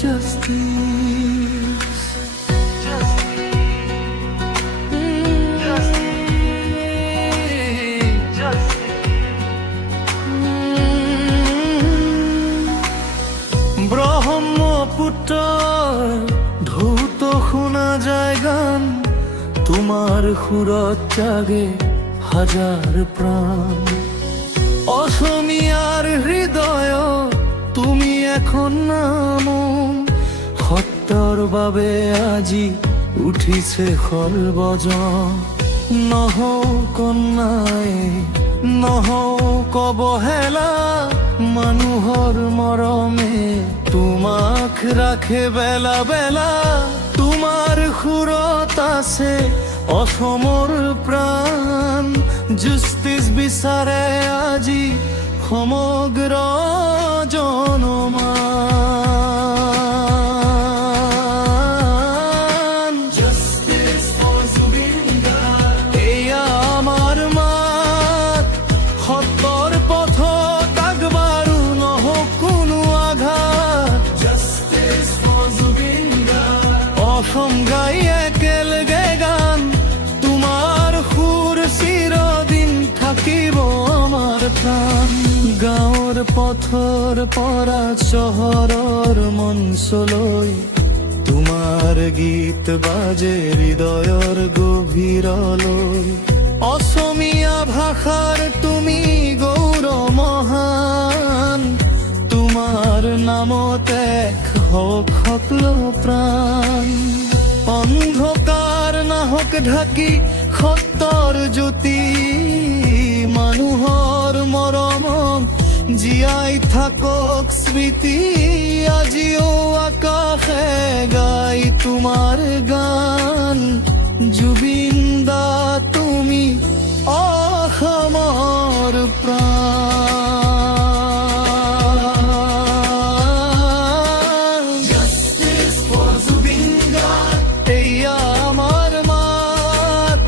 justice. ব্রহ্মপুত্ৰৰ ঢৌত শুনা যায় গান, তোমাৰ সুৰত জাগে হাজাৰ প্ৰাণ। অসমীয়াৰ হৃদয় তুমি এখন নাম, সত্যৰ বাবে আজি উঠিছে সৰ্বজন। নহও কন্যাই নহও কবহেলা, মানুহৰ মৰমে তোমাক ৰাখে বেলা বেলা। তোমাৰ সুৰত আছে অসমৰ প্ৰাণ, জাষ্টিচ বিচাৰে আজি সমগ্ৰ জনমান। জাষ্টিচ ফৰ জুবিন গাৰ্গ, এয়া আমাৰ মাত, সত্যৰ পথত আগবাঢ়ো নহওক কোনো আঘাত। জাষ্টিচ ফৰ জুবিন গাৰ্গ, অসম গাই একেলগে গান, তোমাৰ সুৰ চিৰদিন থাকিব আমাৰ প্ৰাণ। গাঁৱৰ পথৰ পৰা চহৰৰ মঞ্চলৈ তোমাৰ গীত বাজে হৃদয়ৰ গভীৰলৈ। অসমীয়া ভাষাৰ তুমি গৌৰৱ মহান, তোমাৰ নামত এক হওক সকলো প্ৰাণ। অন্ধকাৰ নাহক ঢাকি সত্যৰ জ্যোতি, মানুহৰ মৰমত জীয়াই থাকক স্মৃতি। আজিও আকাশে গাই তোমাৰ গান, জুবিন দা তুমি অসমৰ প্ৰাণ। জাষ্টিচ ফৰ জুবিন গাৰ্গ, এয়া আমাৰ মাত,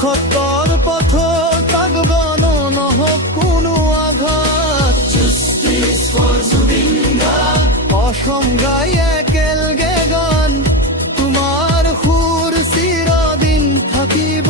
সত্যৰ পথত আগবাঢ়ো নহওক কোনো আঘাত। জাষ্টিচ ফৰ জুবিন গাৰ্গ, অসম গাই একেলগে গান, তোমাৰ সুৰ চিৰদিন থাকিব